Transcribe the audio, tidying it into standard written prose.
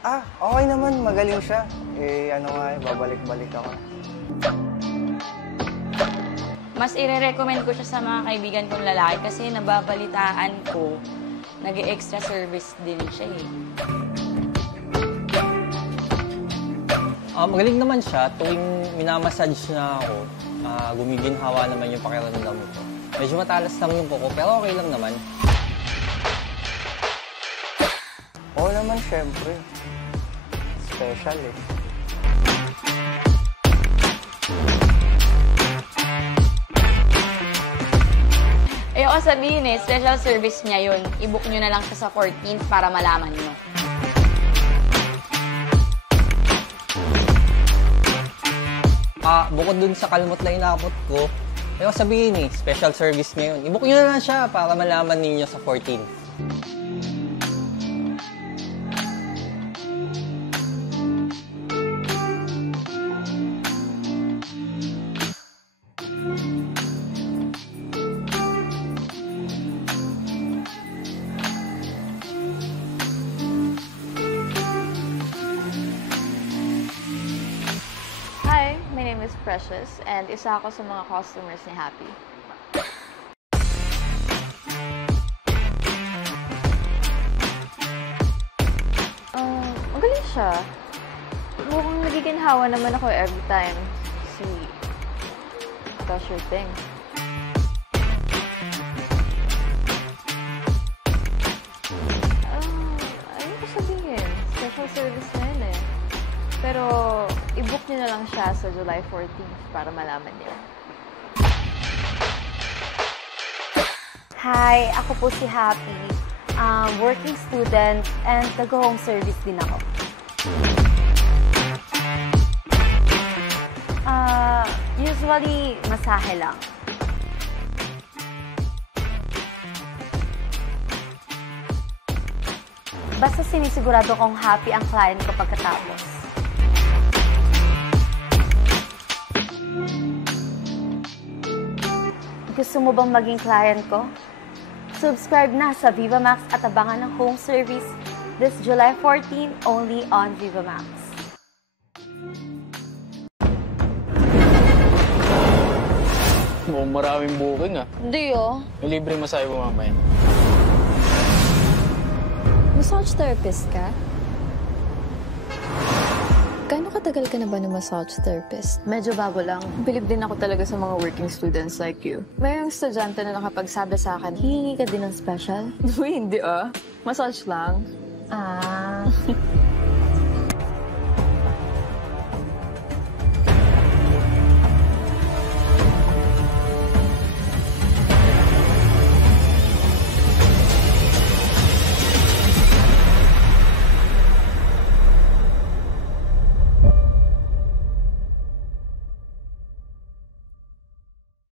Okay naman. Magaling siya. Ano nga, babalik-balik ako. Mas ire-recommend ko siya sa mga kaibigan kong lalaki kasi nababalitaan ko, nag-extra service din siya eh. Magaling naman siya. Tuwing minamassage na ako, gumiginhawa naman yung pakiramdam ko. Medyo matalas lang yung kuko, pero okay lang naman. Oo naman, syempre. Special eh. Ayoko sabihin eh, special service niya yun. I-book nyo na lang siya sa 14th para malaman nyo. Bukod dun sa kalmot na inabot ko, ayoko sabihin eh, special service niya yun. I-book nyo na lang siya para malaman ninyo sa 14th. Hi, my name is Precious and isa ako sa mga customers ni Happy. Magaling siya. Mukhang nagiginhawa naman ako every time she does your thing. Ayun ko sabihin, special service na yun eh. Pero, i-book niyo na lang siya sa July 14th para malaman niyo. Hi, ako po si Happy. Working student and nag-home service din ako. Usually, masahe lang. Basta sinisigurado kong happy ang client ko pagkatapos. Gusto mo bang maging client ko? Subscribe na sa Viva Max at abangan ng home service this July 14 only on Viva Max. Mukhang maraming booking Hindi oh. May libre masahe mo mamaya. Massage therapist ka? Gaano katagal ka na ba ng massage therapist? Medyo bago lang. Bilib din ako talaga sa mga working students like you. Mayroong estudyante na nakapagsabi sa akin, Hihingi ka din ng special? Uy, hindi Massage lang. Ah.